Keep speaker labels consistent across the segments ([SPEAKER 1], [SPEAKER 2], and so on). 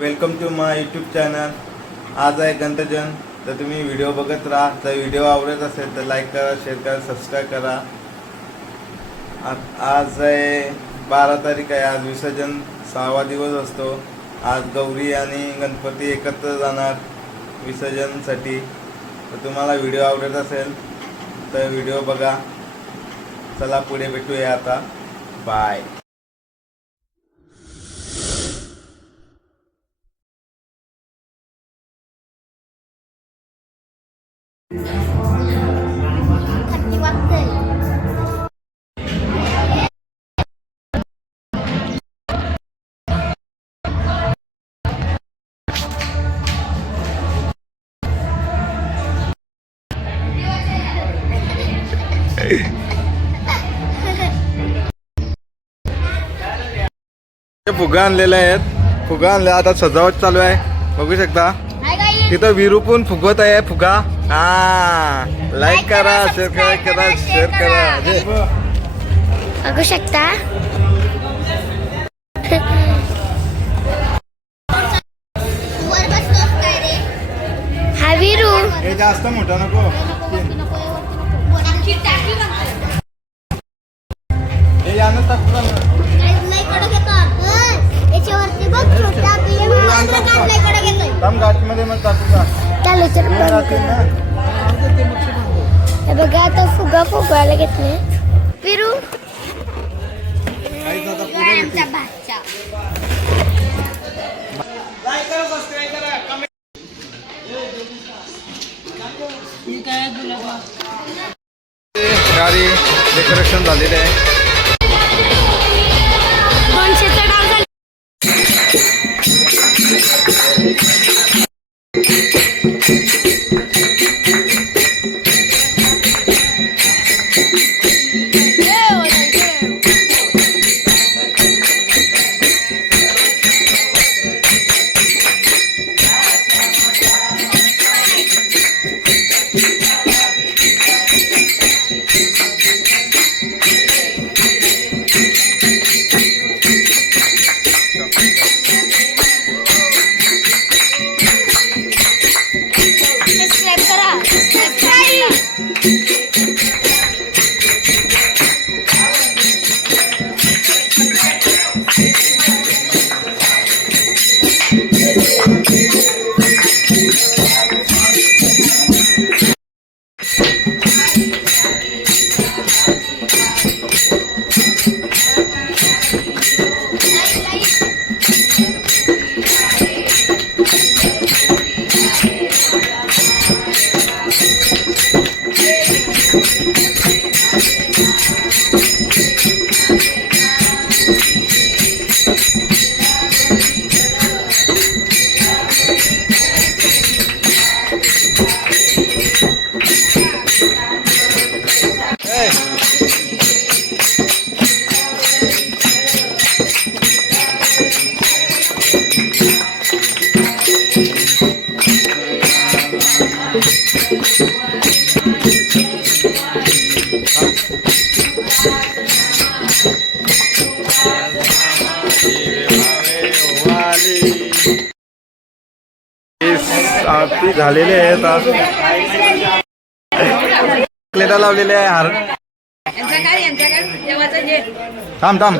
[SPEAKER 1] Welcome to my YouTube channel आज आहे गंतजन तर तुम्ही व्हिडिओ बघत राहा. तर व्हिडिओ आवडत असेल तर लाईक करा शेअर करा सबस्क्राईब करा. आ- आज आहे बारा तारीख आहे. आज विसर्जन सहावा दिवस असतो. आज गौरी आणि गणपती एकत्र जाणार विसर्जनसाठी. तर तुम्हाला व्हिडिओ आवडत असेल तर व्हिडिओ बघा. चला पुढे भेटूया आता. बाय फुगा आणलेल्या आहेत. फुगा आणल्या आता सजावट चालू आहे. बघू शकता. तिथं विरू पण फुगवत आहे फुगा. हा लाईक करा शेअर करा करा शेअर करा.
[SPEAKER 2] बघू शकता. हा विरू.
[SPEAKER 1] हे जास्त मोठा नको. हे यानं टाकू ना.
[SPEAKER 2] याच्यावरती बघ छोटा
[SPEAKER 1] थांब गाठीमध्ये मग टाकू का
[SPEAKER 2] चालू तर
[SPEAKER 1] हे राहतील ना.
[SPEAKER 2] हे बघा आता फुगा फुगवायला घेतले विरू
[SPEAKER 1] काहीच आता पुढे भेटू. गाडी डेकोरेशन झालेले आहे झालेली आहेत आज प्लेटा लावलेले आहे हार
[SPEAKER 3] यांच्याकडे यांच्याकडे देवाचं जे
[SPEAKER 1] थांब थांब.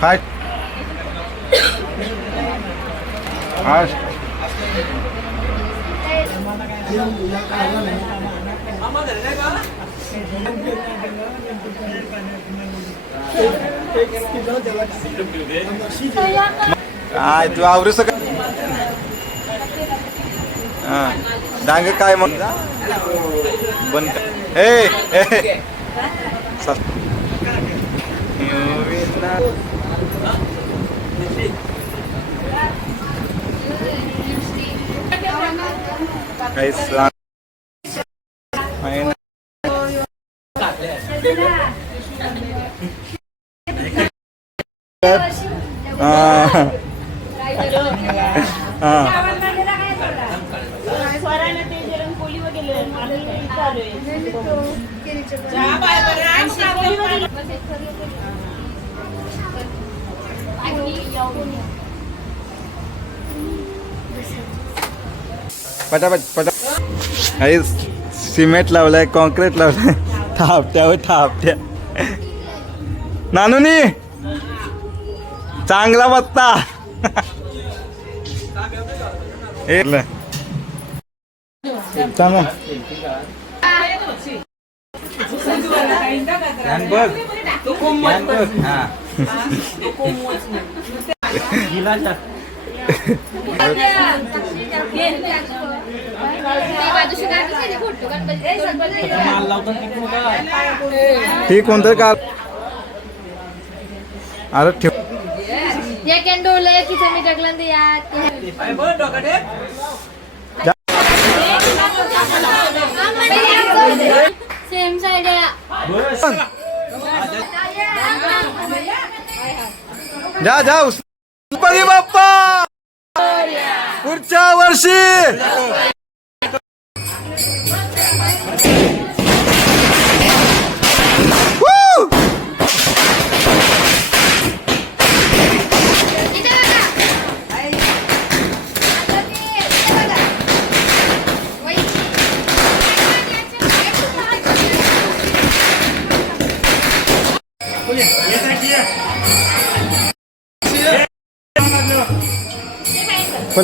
[SPEAKER 1] हाय हाय काय तू आवरू सक हा. डांग काय मग? बन ए काही पटापट पटा सिमेंट लावलाय कॉन्क्रीट लावलाय. थापट्यावर थापट्या नानूनी! चांगला बत्ता हे ल. चांगला ठीक बघ. कोणतं का अरे ठेव.
[SPEAKER 3] या कॅन्डोला किती मी टाकलं ते या. सेम साइड
[SPEAKER 1] जा जा गणपती बाप्पा! पुढच्या वर्षी!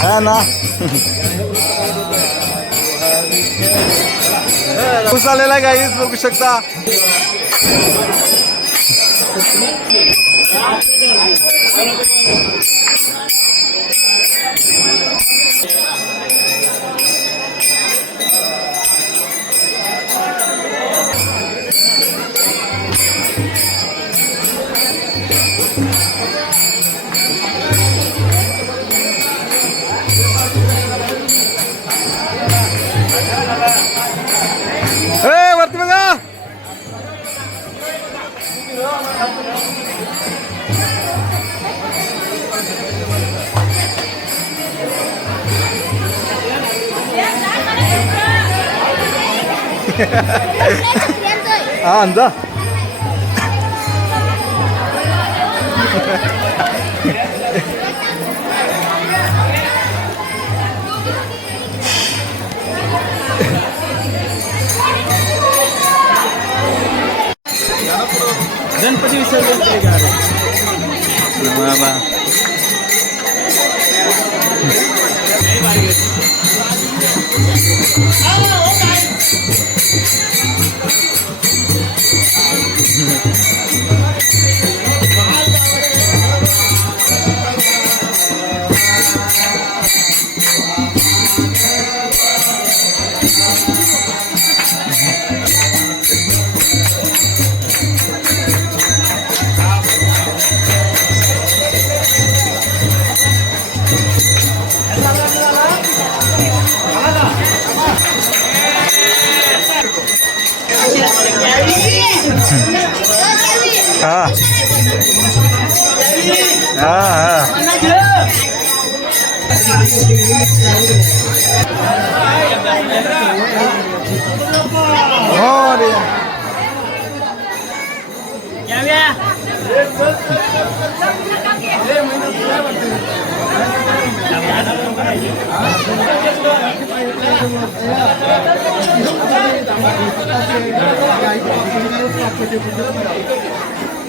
[SPEAKER 1] हा ना पाऊस आलेला आहे गाईच बघू शकता. हा अंदा गणपती विसर्जन बाबा हा हा हा हो रे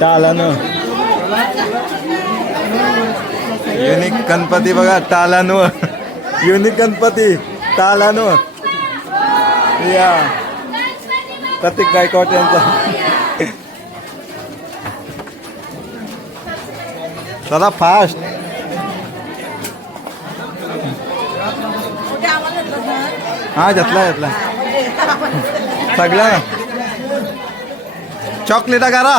[SPEAKER 1] टाला
[SPEAKER 4] हा
[SPEAKER 1] युनिक गणपती बघा टालानो. युनिक गणपती टालानो. या. प्रतीक गायकवाड यांचा. दादा फास्ट हा घेतला घेतला सगळ्या. चॉकलेट करा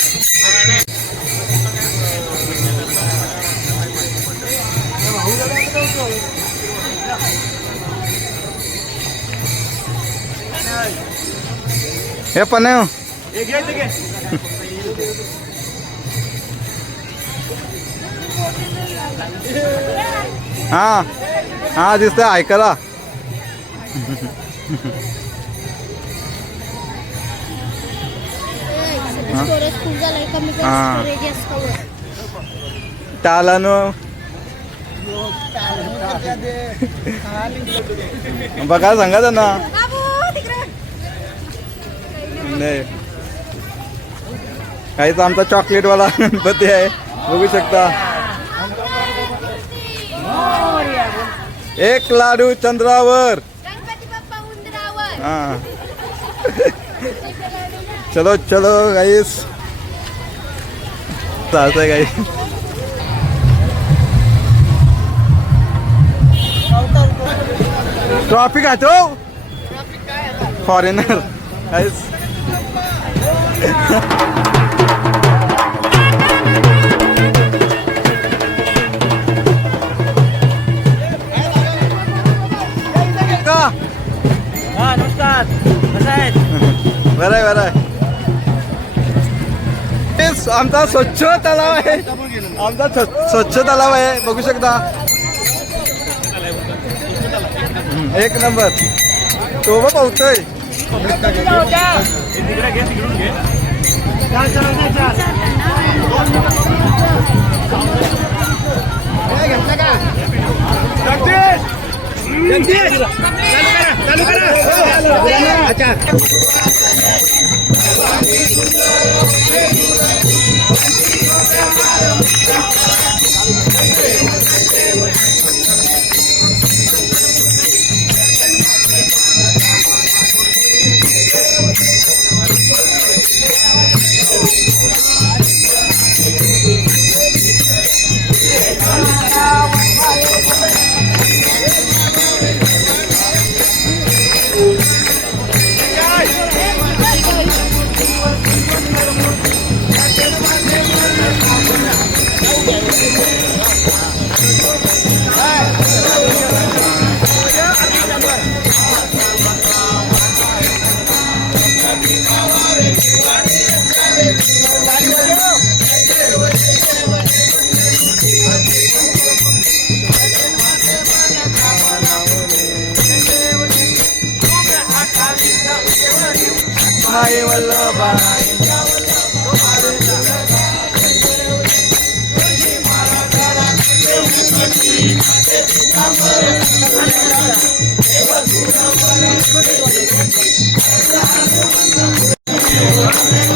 [SPEAKER 1] हे पण हो. हा हा हा.
[SPEAKER 3] स्टोरेज असतं
[SPEAKER 1] टालानो बघा सांगा त्यांना. नाही. काहीच आमचा चॉकलेटवाला गणपती आहे. बघू शकता. एक लाडू चंद्रावर. हा. चलो चलो गाईस चालतंय गाई ट्रॉफिक आहे तो? फॉरेनर गाईस
[SPEAKER 5] हा
[SPEAKER 1] बरं बरं आमचा स्वच्छ तलाव आहे. आमचा स्व- स्वच्छ तलाव आहे. बघू शकता. एक नंबर. तो बघ पावतोय
[SPEAKER 5] तिकडे घे तिकडून घे. चाल चाल चाल चालू करा अच्छा
[SPEAKER 1] माय Vallabhbhai Thank you.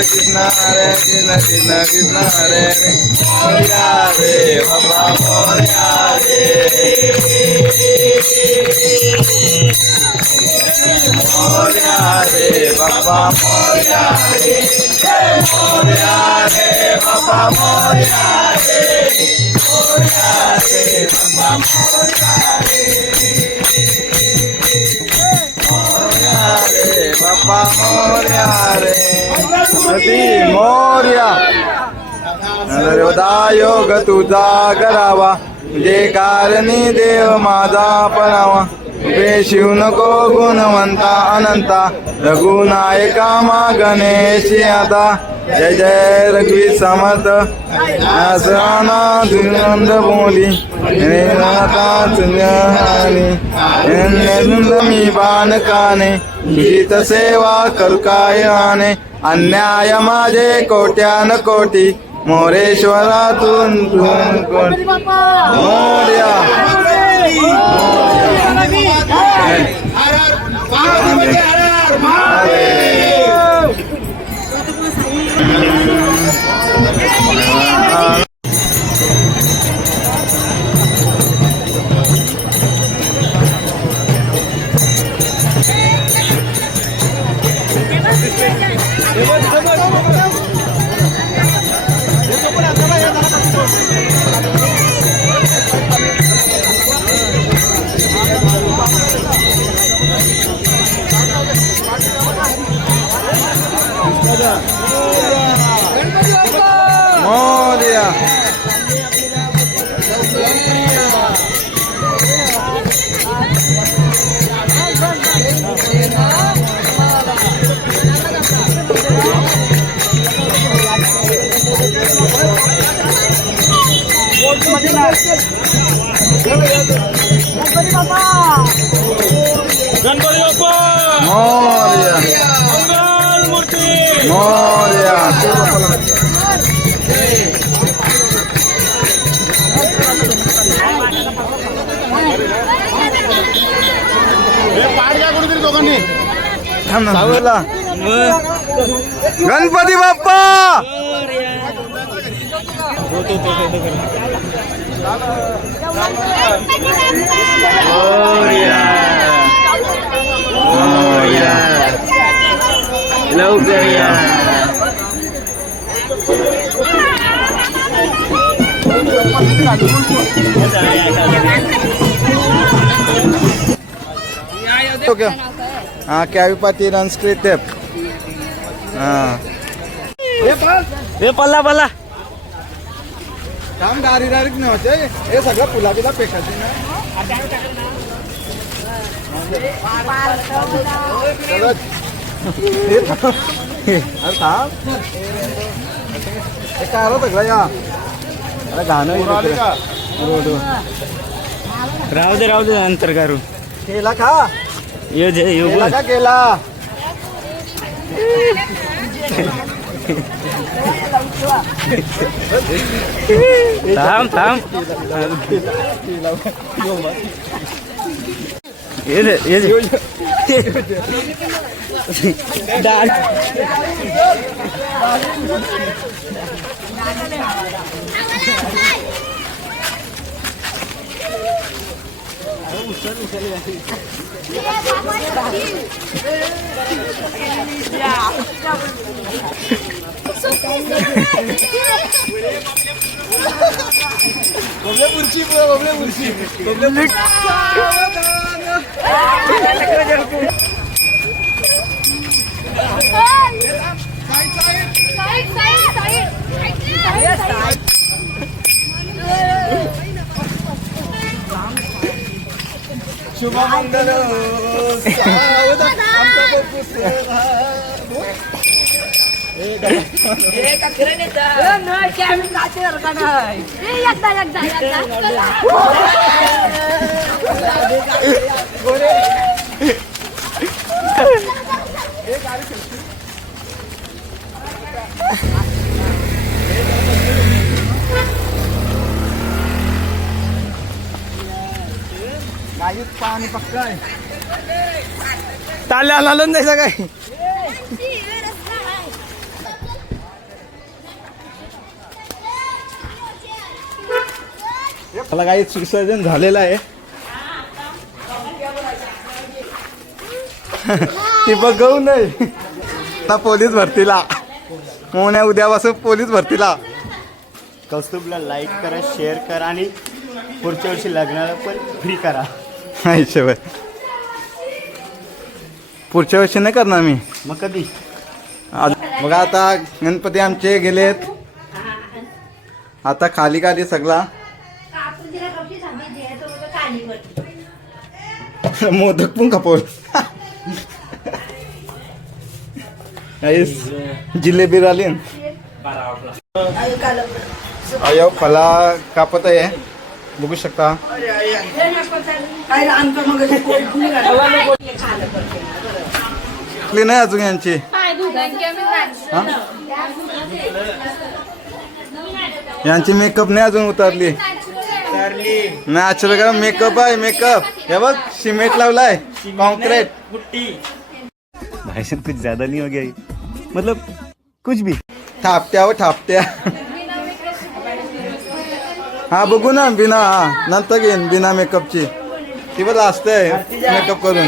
[SPEAKER 1] Krishna Hare Krishna Krishna Krishna baba Hare Hare Moria re baba moria re moria re baba moria re moria re baba moria re रे बाबा रे गणपती योग तुझा करावा. जे कारणी देव माझा पणावा. उभे शिव नको गुणवंता अनंता. रघुनायका मा गणेश आता. जय जय रघुवीर समर्थ आसना बोली मी बाण काने गीत सेवा करू काय आने अन्याय माझे कोट्यान कोटी मोरेश्वरातून मोर्या मोर्या मोर्या
[SPEAKER 4] गणपती बाप्पा
[SPEAKER 1] मोर्या
[SPEAKER 4] मंगल मूर्ती
[SPEAKER 1] मोर्या गणपती बाप्पा लवकर या ओके हाँ क्या भी पाती संस्कृत हाँ.
[SPEAKER 4] हे पल्ला पल्ला.
[SPEAKER 1] काम गाडी डायरेक्ट नाही होते हे सगळं फुला बिला हे थांब. अरे थांब. हे काय आलं सगळं या? अरे गाणं इकडे. रोड
[SPEAKER 4] राहू दे राहू दे अंतर करू.
[SPEAKER 1] केला का
[SPEAKER 4] ये जे ये
[SPEAKER 1] केला
[SPEAKER 4] बोल
[SPEAKER 1] का केला
[SPEAKER 4] थांब थांब ये जे ये जे Goblin
[SPEAKER 1] Burci pula, Goblin Burci. Goblin Burci. Side, side, side. Side, side. बापू सेवा.
[SPEAKER 3] एकदा एकदा एकदा
[SPEAKER 1] पाणी पक्का आहे
[SPEAKER 4] ताल्या लालून द्यायचं काय
[SPEAKER 1] मला काही विसर्जन झालेलं आहे. ती बघू नाही आता पोलीस भरतीला. मोन्या उद्यापासून पोलीस भरतीला.
[SPEAKER 5] कौस्तुभला लाईक करा शेअर करा आणि पुढच्या वर्षी लग्नाला पण फ्री करा.
[SPEAKER 1] हिशोब पुढच्या वर्षी नाही करणार मी.
[SPEAKER 5] मग कधी?
[SPEAKER 1] आज- बघा आता गणपती आमचे गेलेत. आता खाली खाली सगळा. मोदक पण खपवल. जिलेबी राहिली अयो फला कापत आहे बघू शकता. आपली नाही अजून यांची. हा? यांची मेकअप नाही अजून उतरली. नॅचरल का मेकअप आहे मेकअप हे बघ सिमेंट लावलाय कॉन्क्रीट
[SPEAKER 5] भाई कुछ ज्यादा नहीं हो गया ये? मतलब कुछ भी.
[SPEAKER 1] थापत्यावर थापत्या. हा बघू ना बिना हा नंतर घेईन बिना मेकअपची ती बघ असते मेकअप करून.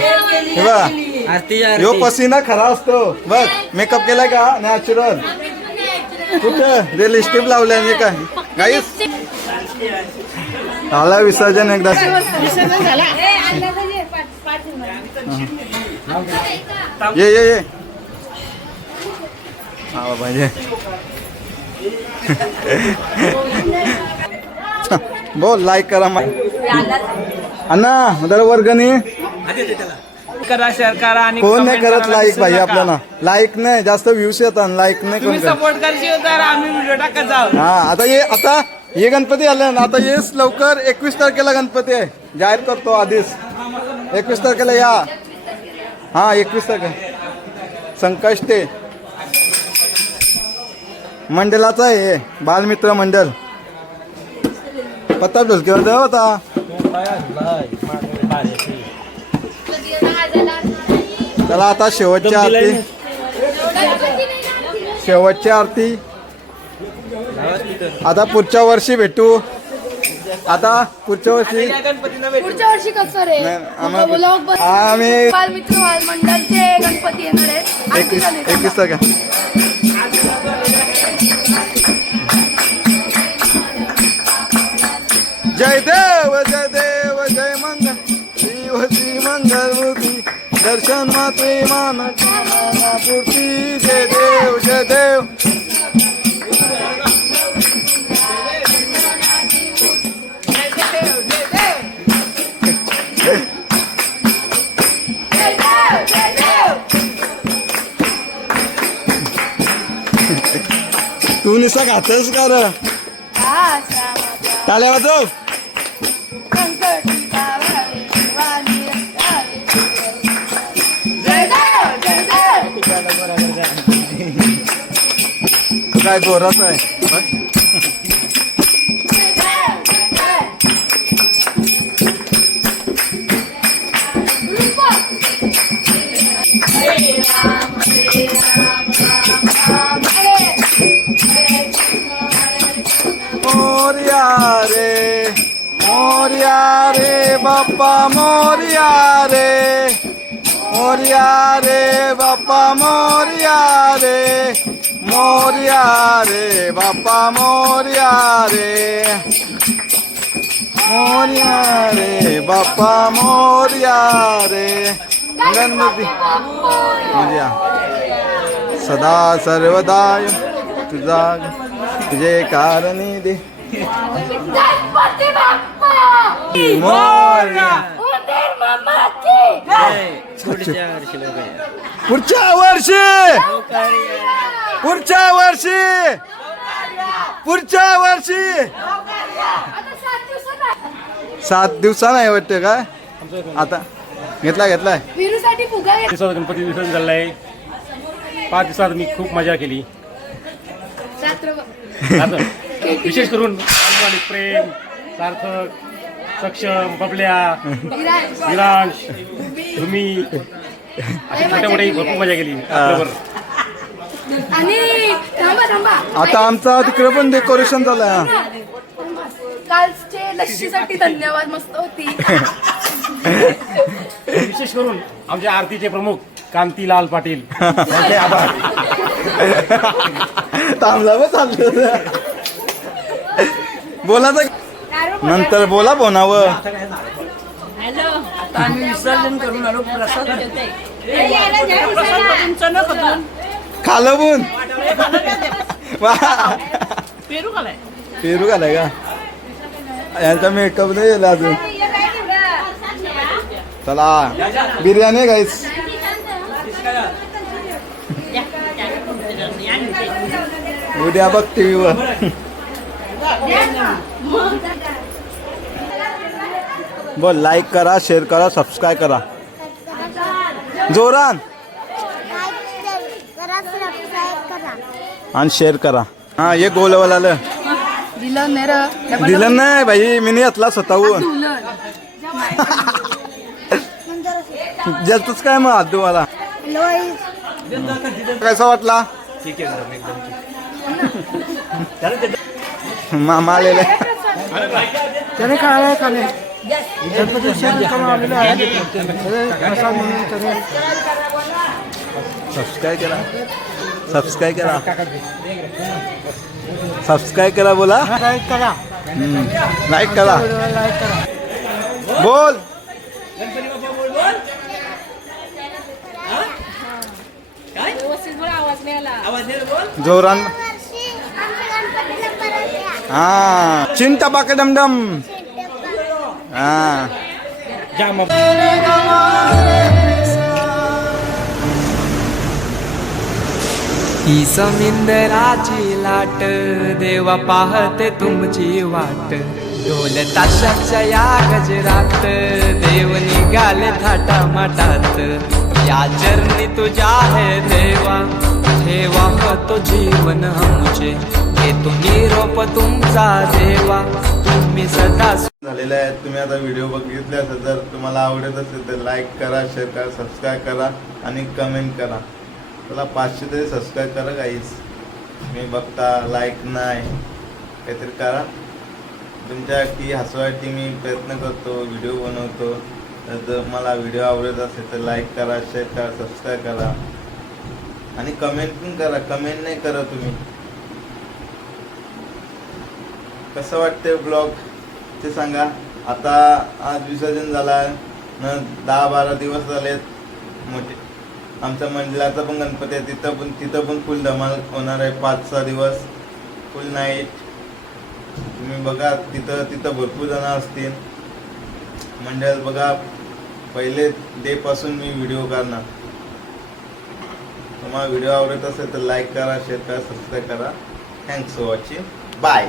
[SPEAKER 1] हे बघ. यो पसीना खरा असतो. बघ मेकअप केलाय का? नॅचरल कुठं? जे लिस्टिप लावलंय मी काय? गाईस झाला विसर्जन एकदा. ये ये ये. हा पाहिजे बोल लाईक करा अण्णा जरा वर्गणी
[SPEAKER 4] करा शेअर करा आणि
[SPEAKER 1] कोण नाही
[SPEAKER 4] comment
[SPEAKER 1] करत
[SPEAKER 4] करायला
[SPEAKER 1] लाईक
[SPEAKER 4] विसरू
[SPEAKER 1] भाई
[SPEAKER 4] नका.
[SPEAKER 1] आपल्याला. लाईक नाही जास्त व्ह्यूज येतात लाईक नाही कोण
[SPEAKER 4] तुम्ही
[SPEAKER 1] करत.
[SPEAKER 4] सपोर्ट करशील तर आम्ही व्हिडिओ टाकत जाऊ.
[SPEAKER 1] हा आता ये आता हे गणपती आले ना आता येस लवकर. एकवीस तारखेला गणपती आहे. जाहीर करतो आधीच. एकवीस तारखेला या. हा एकवीस तारखे. संकष्टे. मंडलाचा आहे हे, बालमित्र मंडल. पत्ता ढोलकीवर जाऊ आता चला आता शेवटची आरती. शेवटची आरती. आता पुढच्या वर्षी भेटू. आता पुढच्या वर्षी.
[SPEAKER 3] पुढच्या वर्षी कसं रे?
[SPEAKER 1] आम्हा-
[SPEAKER 3] बालमित्र मंडळचे गणपती येणार का?
[SPEAKER 1] एकवीस तारखे जय देव जय देव जय मंगल। शिव श्री मंगल मूर्ती दर्शन मात्रे मान। पूर्ती जय देव जय देव। तू निसा घातच का र
[SPEAKER 3] हा, श्रावणाचा
[SPEAKER 1] टाळ्या वाजव काय जोरात आहे? रे मोर्या रे बाप्पा मोर्या रे मोर्या रे बाप्पा मोर्या रे मोर्या रे बाप्पा मोर्या रे मोर्या रे बाप्पा मोर्या रे गणपती मोर्या सदा सर्वदा तुझा तुझे कारणी दे
[SPEAKER 3] गणपती बाप्पा
[SPEAKER 1] मोर्या.
[SPEAKER 3] उंदीर
[SPEAKER 4] पुढच्या वर्षी.
[SPEAKER 1] पुढच्या वर्षी. पुढच्या वर्षी. पुढच्या वर्षी
[SPEAKER 3] आता सात
[SPEAKER 1] दिवसानं आहे वाटतं काय आता घेतला घेतलाय
[SPEAKER 3] विरूसाठी फुगा घेतला.
[SPEAKER 6] दिवसात गणपती विसर्जन झालं आहे पाच दिवसात मी खूप मजा केली. विशेष करून प्रेम सार्थक सक्षम बबल्या
[SPEAKER 3] विराज.
[SPEAKER 6] विरांश भूमी अशा छोट्या मोठ्या भरपूर मजा केली रात्रभर.
[SPEAKER 3] आणि थांबा थांबा.
[SPEAKER 1] आता आमचा तिकडे पण डेकोरेशन झालंय
[SPEAKER 3] कालचे लस्सीसाठी धन्यवाद मस्त होती.
[SPEAKER 6] विशेष करून आमच्या आरतीचे प्रमुख कांतीलाल पाटील. यांचे आभार
[SPEAKER 1] थांबला. चाललं बोला तर. नंतर बोला बोनावं.
[SPEAKER 7] आम्ही विसर्जन करून आलो प्रसाद
[SPEAKER 1] खालं पण
[SPEAKER 7] पेरू खालाय.
[SPEAKER 1] पेरू घालाय का? यांचा मेकअप नाही गेला अजून. चला. बिर्याणी गाईस उद्या बघ टीव्हीवर. बोल लाईक करा शेअर करा सबस्क्राईब करा. जोरान. आणि शेअर करा. हा ये गोलवाला आलं
[SPEAKER 3] दिलं नाही र
[SPEAKER 1] दिलं नाही भाई मी नाही घेतला स्वतःहून. जास्तच काय मग हात मला कसा वाटला? मामा आलेले
[SPEAKER 4] त्याने खाले गणपती करून आलेलो आहे प्रसाद म्हणून त्याने
[SPEAKER 1] सबस्क्राईब करा. सबस्क्राईब करा. सबस्क्राईब करा बोला.
[SPEAKER 4] लाईक करा.
[SPEAKER 1] लाईक करा.
[SPEAKER 4] लाईक करा
[SPEAKER 1] बोल जोरान
[SPEAKER 2] वर्षी आमच्या गणपतीला परत या
[SPEAKER 1] हा. चिंता बाके डमडम हा.
[SPEAKER 8] ही समिंदराची लाट देवा पाहते तुमची वाट. ढोल ताशाच्या या गजरात देव निघाले थाटा माटात या चरणी तुझ्या आहे देवा. ठेवा तो जीवन आमचे? घेतो तुम्ही तुमचा देवा तुम्ही सदा
[SPEAKER 1] झालेला आहे तुम्ही आता व्हिडिओ बघितले असेल तर तुम्हाला आवडत असेल तर लाईक करा शेअर करा सबस्क्राईब करा आणि कमेंट करा. चला पाचशे तरी सबस्क्राईब करा काहीच मी बघता लाईक नाही. काहीतरी करा. तुमच्या की हसवायची मी प्रयत्न करतो व्हिडिओ बनवतो. तर जर मला व्हिडिओ आवडत असेल तर लाईक करा शेअर करा सबस्क्राईब करा. आणि कमेंट पण करा. कमेंट नाही करा तुम्ही. कसं वाटतंय ब्लॉग ते सांगा. आता आज विसर्जन झाला न दहा बारा दिवस झालेत. मोठे. आमच्या मंडळाचा पण गणपती आहे. तिथं पण तिथं पण फुल धमाल होणार आहे. पाच सहा दिवस. फुल नाईट तुम्ही बघा तिथं तिथं भरपूर जण असतील. मंडळात बघा. पहिले डे पासून मी व्हिडिओ करणार तुम्हाला व्हिडिओ आवडत असेल तर लाईक करा शेअर करा सबस्क्राईब करा. Thanks for watching bye